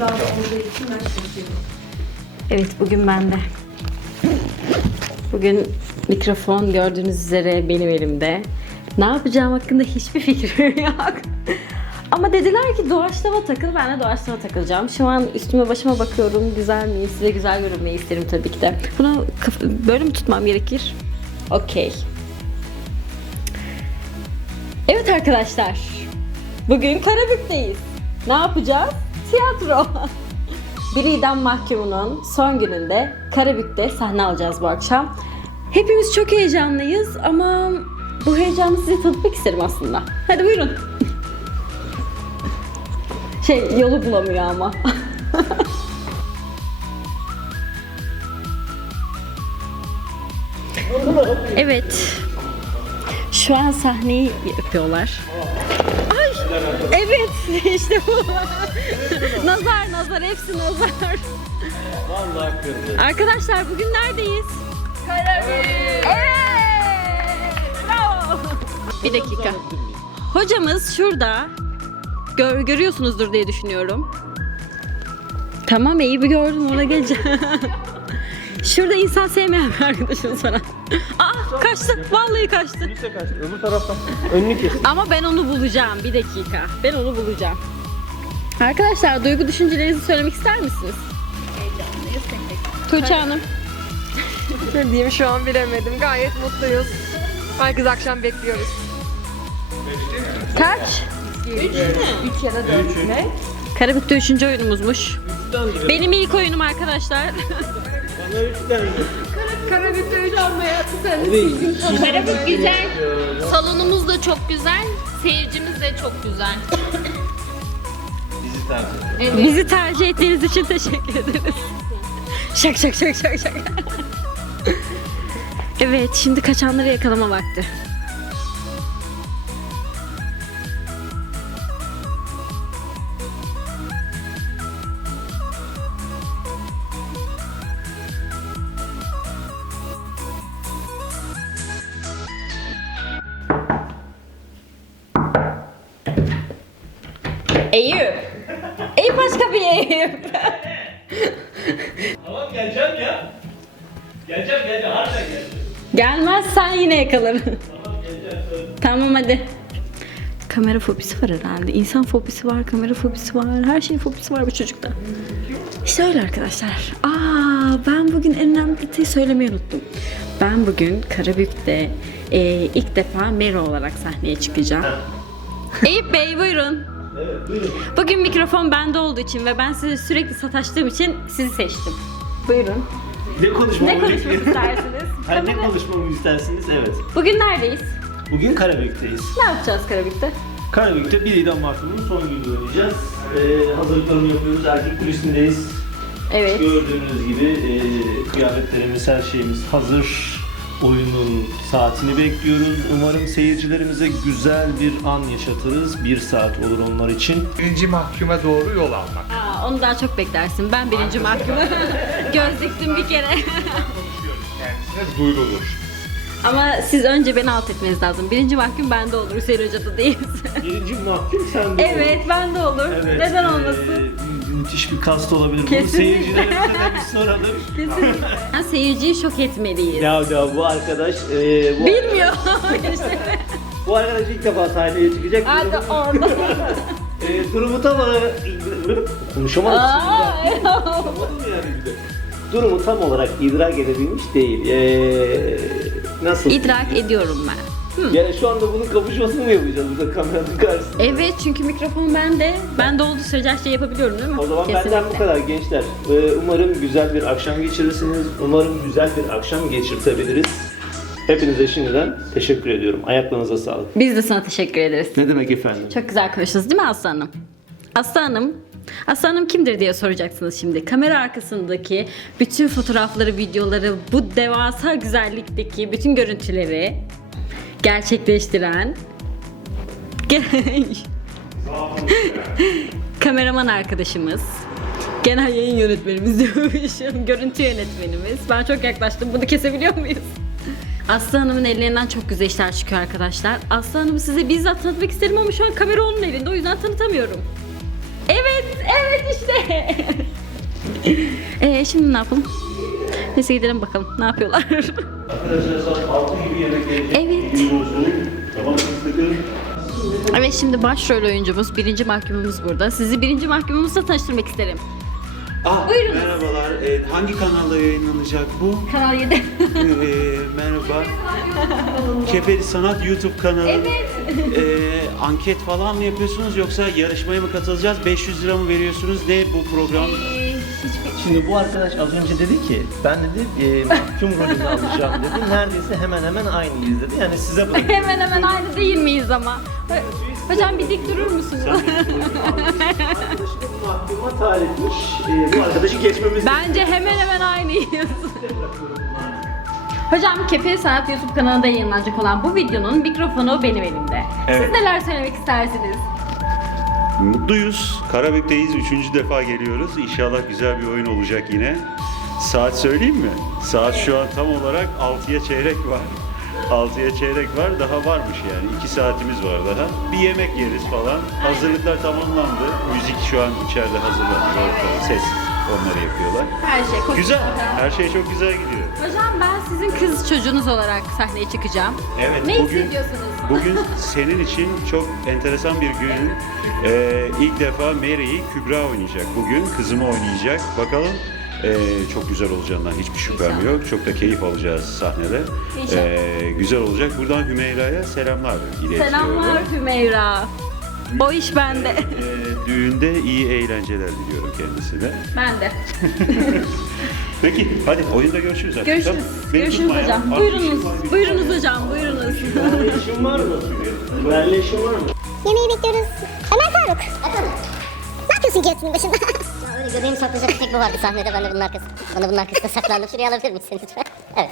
Daha olduğu için ben şaşırdım. Evet bugün bende. Bugün mikrofon gördüğünüz üzere benim elimde. Ne yapacağım hakkında hiçbir fikrim yok. Ama dediler ki doğaçlama takıl, ben de doğaçlama takılacağım. Şu an üstüme başıma bakıyorum, güzel mi? Size güzel görünmeyi isterim tabii ki de. Bunu böyle mi tutmam gerekir? Okey. Evet arkadaşlar, bugün Karabük'teyiz. Ne yapacağız? Tiyatro. Bir idam mahkumunun son gününde Karabük'te sahne alacağız bu akşam. Hepimiz çok heyecanlıyız ama bu heyecanı size tanıtmak isterim aslında. Hadi buyurun. Şey yolu bulamıyor ama. evet. Şu an sahneyi yapıyorlar. Evet işte bu. nazar nazar hepsi nazar. Vallahi kırdı. Arkadaşlar bugün neredeyiz? Karabük. Evet. Bravo. Bir dakika. Hocamız şurada. Gör, görüyorsunuzdur diye düşünüyorum. Tamam iyi bir gördüm ona geleceğim. Şurada insan sevmeyen bir arkadaşım sana. Aa kaçtı. Vallahi kaçtı. Lise kaçtı. Öbür taraftan. Önünü kes. Ama ben onu bulacağım. Bir dakika. Ben onu bulacağım. Arkadaşlar duygu düşüncelerinizi söylemek ister misiniz? Tuğçe Hanım. Ne diyeyim şu an bilemedim. Gayet mutluyuz. Herkes akşam bekliyoruz. Kaç? Üç ya da dört. Ne? Karabük'te üçüncü oyunumuzmuş. Benim ilk oyunum arkadaşlar. Bana üçten direkt. Karabük'te almaya Karabük güzel. Salonumuz da çok güzel. Seyircimiz de çok güzel. Bizi tercih et. Bizi tercih ettiğiniz için teşekkür ederiz. Şak şak şak şak şak. evet şimdi kaçanları yakalama vakti. Eyüp. Eyüp aç kapıyı Eyüp. Tamam geleceğim ya. Geleceğim geleceğim. Harbiden geleceğim. Gelmezsen yine yakalarım. Tamam geleceğim. söz. tamam hadi. Kamera fobisi var herhalde. İnsan fobisi var, kamera fobisi var. Her şey fobisi var bu çocukta. İşte öyle arkadaşlar. Aa, ben bugün en önemli detayı söylemeyi unuttum. Ben bugün Karabük'te e, ilk defa Mero olarak sahneye çıkacağım. Eyüp Bey buyurun. Evet buyurun. Bugün mikrofon bende olduğu için ve ben size sürekli sataştığım için sizi seçtim. Buyurun. Ne konuşmamı Ne konuşmak bekliyorsun? istersiniz? Ne konuşmamı istersiniz? Evet. Bugün neredeyiz? Bugün Karabük'teyiz. Ne yapacağız Karabük'te? Karabük'te bir idam mahkumunun son günü oynayacağız. Ee, hazırlıklarını yapıyoruz. Erkek kulisindeyiz. Evet. Gördüğünüz gibi e, kıyafetlerimiz, her şeyimiz hazır. Oyunun saatini bekliyoruz. Umarım seyircilerimize güzel bir an yaşatırız. Bir saat olur onlar için. birinci mahkume doğru yol almak. Aa, onu daha çok beklersin. Ben birinci mahkumu. Göz diktim bir kere. Kendisine duyurulur. Ama siz önce beni alt etmeniz lazım. Birinci mahkum bende olur. Hüseyin Hoca da değil. Birinci mahkum sende olur. evet bende olur. Evet, Neden e, olmasın? Müthiş bir kast olabilir. Bunu Kesinlikle. seyircilerimize de bir soralım. Kesinlikle. Yani seyirciyi şok etmeliyiz. ya ya bu arkadaş e, bu, Bilmiyor. bu arkadaş ilk defa sahneye çıkacak. Hadi orada. e, durumu tam olarak konuşamadım. Aa, yani bir de. Durumu tam olarak idrak edebilmiş değil. E, nasıl? İdrak ediyorum ben. Yani şu anda bunun kapışmasını mı yapacağız burada kameranın karşısında? Evet çünkü mikrofon bende. Bende olduğu sürece her şeyi yapabiliyorum değil mi? O zaman benden bu kadar gençler. Ee, umarım güzel bir akşam geçirirsiniz. Umarım güzel bir akşam geçirtebiliriz. Hepinize şimdiden teşekkür ediyorum. Ayaklarınıza sağlık. Biz de sana teşekkür ederiz. Ne demek efendim? Çok güzel konuştunuz değil mi Aslı Hanım? Aslı Hanım, Aslı Hanım kimdir diye soracaksınız şimdi. Kamera arkasındaki bütün fotoğrafları, videoları, bu devasa güzellikteki bütün görüntüleri gerçekleştiren kameraman arkadaşımız. Genel yayın yönetmenimiz diyormuşum. Görüntü yönetmenimiz. Ben çok yaklaştım. Bunu kesebiliyor muyuz? Aslı Hanım'ın ellerinden çok güzel işler çıkıyor arkadaşlar. Aslı Hanım'ı size bizzat tanıtmak isterim ama şu an kamera onun elinde o yüzden tanıtamıyorum. Evet, evet işte. Ee, şimdi ne yapalım? Neyse gidelim bakalım ne yapıyorlar. Arkadaşlar saat 6 gibi yemek. Evet. Tamam evet şimdi başrol oyuncumuz, birinci mahkumumuz burada. Sizi birinci mahkumumuzla tanıştırmak isterim. Ah, merhabalar. Ee, hangi kanalda yayınlanacak bu? Kanal 7. Ee, merhaba. Kefeli Sanat YouTube kanalı. Evet. anket falan mı yapıyorsunuz yoksa yarışmaya mı katılacağız? 500 lira mı veriyorsunuz? Ne bu program? Şimdi bu arkadaş az önce dedi ki ben dedi e, mahkum rolünü alacağım dedi. Neredeyse hemen hemen aynıyız dedi. Yani size bırakıyorum. hemen hemen aynı değil miyiz ama? Hocam bir dik durur musunuz? Arkadaşım mahkuma talipmiş. E, bu arkadaşı geçmemiz Bence hemen hemen aynıyız. Hocam Kefil Sanat YouTube kanalında yayınlanacak olan bu videonun mikrofonu benim elimde. Evet. Siz neler söylemek istersiniz? Mutluyuz. Karabük'teyiz. Üçüncü defa geliyoruz. İnşallah güzel bir oyun olacak yine. Saat söyleyeyim mi? Saat şu an tam olarak 6'ya çeyrek var. 6'ya çeyrek var. Daha varmış yani. 2 saatimiz var daha. Bir yemek yeriz falan. Hazırlıklar tamamlandı. Müzik şu an içeride hazırlanıyor. Orada ses onları yapıyorlar. Her şey. Güzel. Her şey çok güzel gidiyor. Hocam ben sizin kız çocuğunuz olarak sahneye çıkacağım. Evet, Ne bugün- hissediyorsunuz? Bugün senin için çok enteresan bir gün. Ee, ilk defa Mary'i Kübra oynayacak. Bugün kızımı oynayacak. Bakalım ee, çok güzel olacağından hiçbir şüphem İnşallah. yok. Çok da keyif alacağız sahnede. İnşallah. Ee, güzel olacak. Buradan Hümeyra'ya selamlar iletiyorum. Selamlar Hümeyra. O iş bende. Ee, düğünde iyi eğlenceler diliyorum kendisine. Ben de. Peki hadi oyunda görüşürüz artık. Görüşürüz. Tamam. Beni Görüşürüz tutma ya. hocam. Artık Buyurunuz. var, Buyurunuz hocam. Buyurunuz. işin var mı? Benle işin var mı? Yemeği bekliyoruz. Ömer Faruk. Ne yapıyorsun göğsünün başında? Ya öyle göbeğimi saklayacak bir tek bu vardı sahnede. Ben de bunun arkasında, ben de bunun arkasında saklandım. Şuraya alabilir misin lütfen? Evet.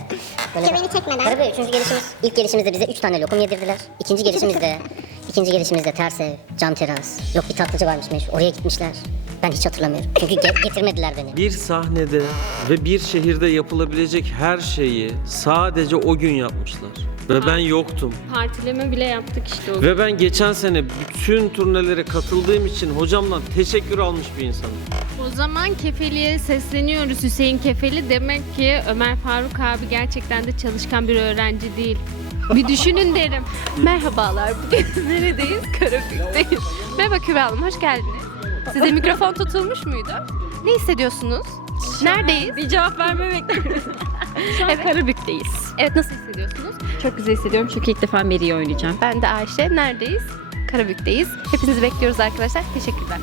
Böyle Kemerini çekmeden. Tabii üçüncü gelişimiz. İlk gelişimizde bize üç tane lokum yedirdiler. İkinci gelişimizde, ikinci gelişimizde tersev, cam teras. Yok bir tatlıcı varmış meşhur. Oraya gitmişler. Ben hiç hatırlamıyorum. Çünkü ge- getirmediler beni. Bir sahnede ve bir şehirde yapılabilecek her şeyi sadece o gün yapmışlar. Ve ben yoktum. Partileme bile yaptık işte o. Ve ben geçen sene bütün turnelere katıldığım için hocamdan teşekkür almış bir insanım. O zaman Kefeli'ye sesleniyoruz Hüseyin Kefeli. Demek ki Ömer Faruk abi gerçekten de çalışkan bir öğrenci değil. Bir düşünün derim. Merhabalar, bugün neredeyiz? Karabük'teyiz. Merhaba Kübra Hanım, hoş geldiniz. Size mikrofon tutulmuş muydu? Ne hissediyorsunuz? Neredeyiz? Bir cevap verme bekler misin? Şu an Evet. Karabük'teyiz. Evet, nasıl hissediyorsunuz? Çok güzel hissediyorum çünkü ilk defa Mary'i oynayacağım. Ben de Ayşe. Neredeyiz? Karabük'teyiz. Hepinizi bekliyoruz arkadaşlar. Teşekkürler.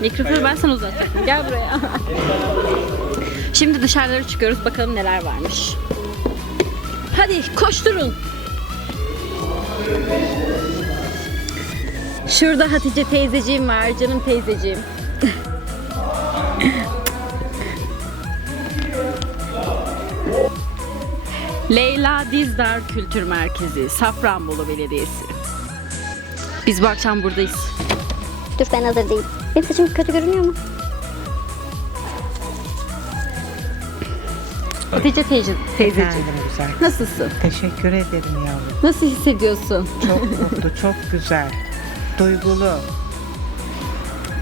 Mikrofonu ben sana uzatacaktım. Gel buraya. Şimdi dışarılara çıkıyoruz bakalım neler varmış. Hadi koşturun. Şurada Hatice teyzeciğim var, canım teyzeciğim. Leyla Dizdar Kültür Merkezi, Safranbolu Belediyesi. Biz bu akşam buradayız. Dur ben hazır değilim. Benim saçım kötü görünüyor mu? Hatice teyze, teyzeciğim. Efendim güzel. Nasılsın? Teşekkür ederim yavrum. Nasıl hissediyorsun? Çok mutlu, çok güzel. Duygulu,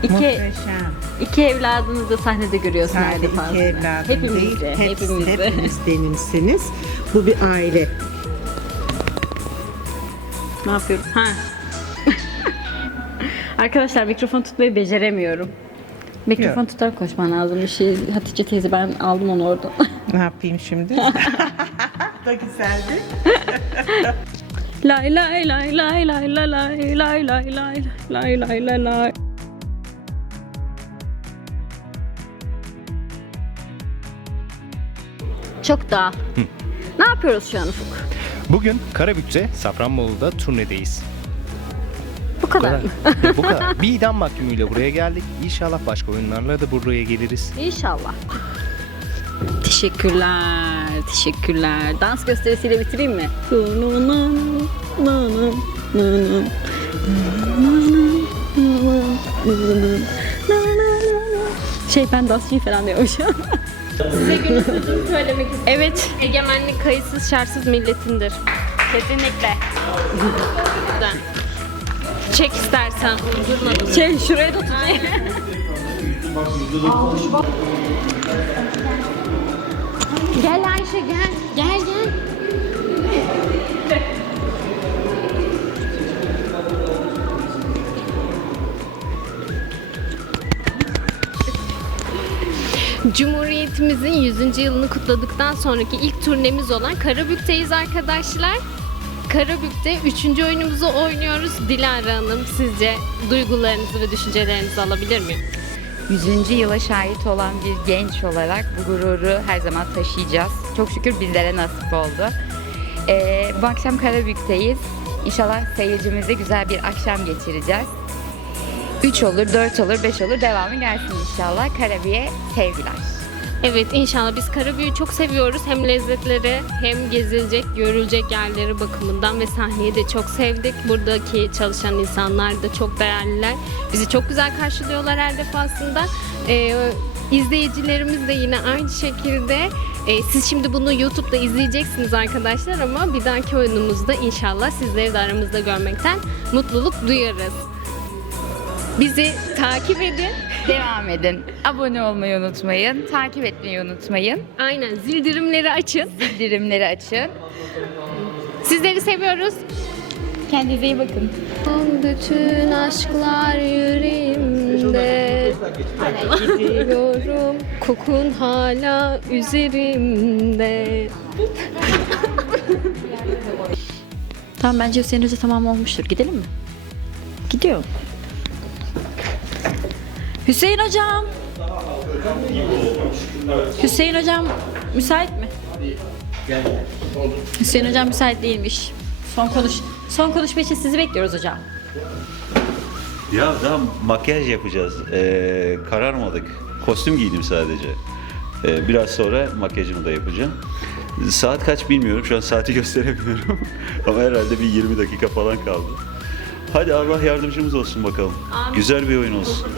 İki, muhteşem. iki evladını da sahnede görüyorsun Sadece herhalde iki evladım Hepimiz değil, de, hepsi, hepimiz de. hepiniz benimsiniz. Bu bir aile. Ne yapıyorum? Ha. Arkadaşlar mikrofon tutmayı beceremiyorum. Mikrofon Yok. tutar koşman lazım. Bir şey Hatice teyze ben aldım onu oradan. Ne yapayım şimdi? da güzeldi. lay lay lay lay lay lay lay lay lay lay lay lay lay lay. Çok daha. Ne yapıyoruz şu an Ufuk? Bugün Karabük'te Safranbolu'da turnedeyiz. Bu kadar mı? Bu kadar. Bir idam mahkumuyla buraya geldik. İnşallah başka oyunlarla da buraya geliriz. İnşallah. Teşekkürler, teşekkürler. Dans gösterisiyle bitireyim mi? Şey ben dansçıyım falan diyormuşum. Size günün sözünü söylemek istiyorum. evet, Egemenlik kayıtsız şartsız milletindir. kesinlikle. Çek istersen. Uydurma. Şey şuraya da tutayım. Gel Ayşe gel. Gel gel. Cumhuriyetimizin 100. yılını kutladıktan sonraki ilk turnemiz olan Karabük'teyiz arkadaşlar. Karabük'te 3. oyunumuzu oynuyoruz. Dilara Hanım sizce duygularınızı ve düşüncelerinizi alabilir miyim? 100. yıla şahit olan bir genç olarak bu gururu her zaman taşıyacağız. Çok şükür bizlere nasip oldu. Ee, bu akşam Karabük'teyiz. İnşallah seyircimizle güzel bir akşam geçireceğiz. 3 olur, 4 olur, 5 olur devamı gelsin inşallah. Karabük'e sevgiler. Evet inşallah biz Karabük'ü çok seviyoruz. Hem lezzetleri hem gezilecek, görülecek yerleri bakımından ve sahneyi de çok sevdik. Buradaki çalışan insanlar da çok değerliler. Bizi çok güzel karşılıyorlar her defasında. Ee, izleyicilerimiz de yine aynı şekilde. Ee, siz şimdi bunu YouTube'da izleyeceksiniz arkadaşlar ama bir dahaki oyunumuzda inşallah sizleri de aramızda görmekten mutluluk duyarız. Bizi takip edin. Devam edin. Abone olmayı unutmayın. Takip etmeyi unutmayın. Aynen zildirimleri açın. Bildirimleri açın. Sizleri seviyoruz. Kendinize iyi bakın. Bütün aşklar yüreğimde Gidiyorum kokun hala üzerimde Tamam bence Hüseyin Hoca tamam olmuştur. Gidelim mi? Gidiyor. Hüseyin Hocam. Hüseyin Hocam müsait mi? Hüseyin Hocam müsait değilmiş. Son konuş son konuşma için sizi bekliyoruz hocam. Ya daha makyaj yapacağız. Ee, kararmadık. Kostüm giydim sadece. Ee, biraz sonra makyajımı da yapacağım. Saat kaç bilmiyorum. Şu an saati gösteremiyorum. Ama herhalde bir 20 dakika falan kaldı. Hadi Allah yardımcımız olsun bakalım. Güzel bir oyun olsun.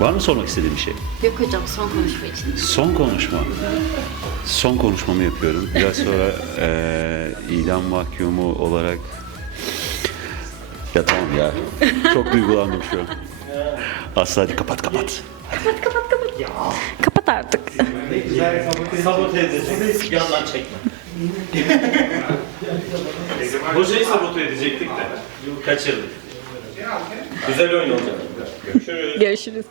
Var mı sormak istediğin bir şey? Yok hocam son konuşma için. Son konuşma. Son konuşmamı yapıyorum. Biraz sonra eee idam mahkumu olarak... Ya tamam ya. Çok duygulandım şu an. Aslı hadi kapat kapat. Kapat artık. Sabote edecektik. Yandan çekme. Hocayı sabote edecektik de. Kaçırdık. Güzel oyun olacak. Görüşürüz. Görüşürüz.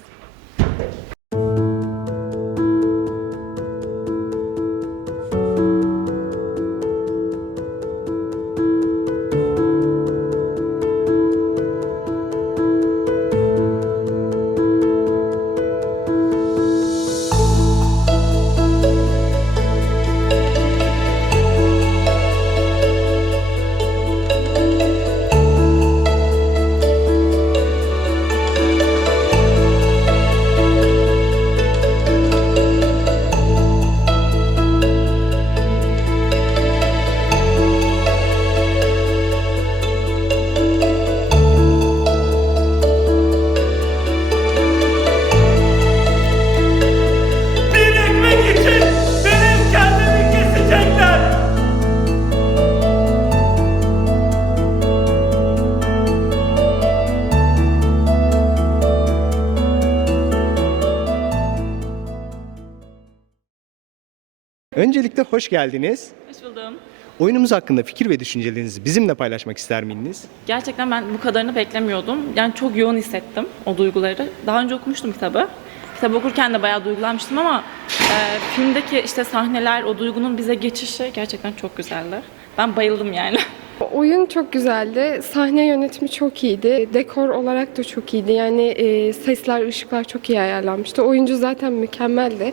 Öncelikle hoş geldiniz. Hoş buldum. Oyunumuz hakkında fikir ve düşüncelerinizi bizimle paylaşmak ister miydiniz? Gerçekten ben bu kadarını beklemiyordum. Yani çok yoğun hissettim o duyguları. Daha önce okumuştum kitabı. Kitap okurken de bayağı duygulanmıştım ama e, filmdeki işte sahneler, o duygunun bize geçişi gerçekten çok güzeldi. Ben bayıldım yani. Oyun çok güzeldi. Sahne yönetimi çok iyiydi. Dekor olarak da çok iyiydi. Yani e, sesler, ışıklar çok iyi ayarlanmıştı. Oyuncu zaten mükemmeldi.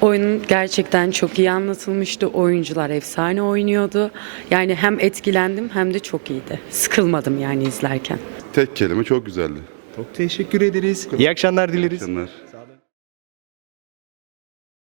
Oyun gerçekten çok iyi anlatılmıştı. Oyuncular efsane oynuyordu. Yani hem etkilendim hem de çok iyiydi. Sıkılmadım yani izlerken. Tek kelime çok güzeldi. Çok teşekkür ederiz. İyi akşamlar dileriz. Akşamlar.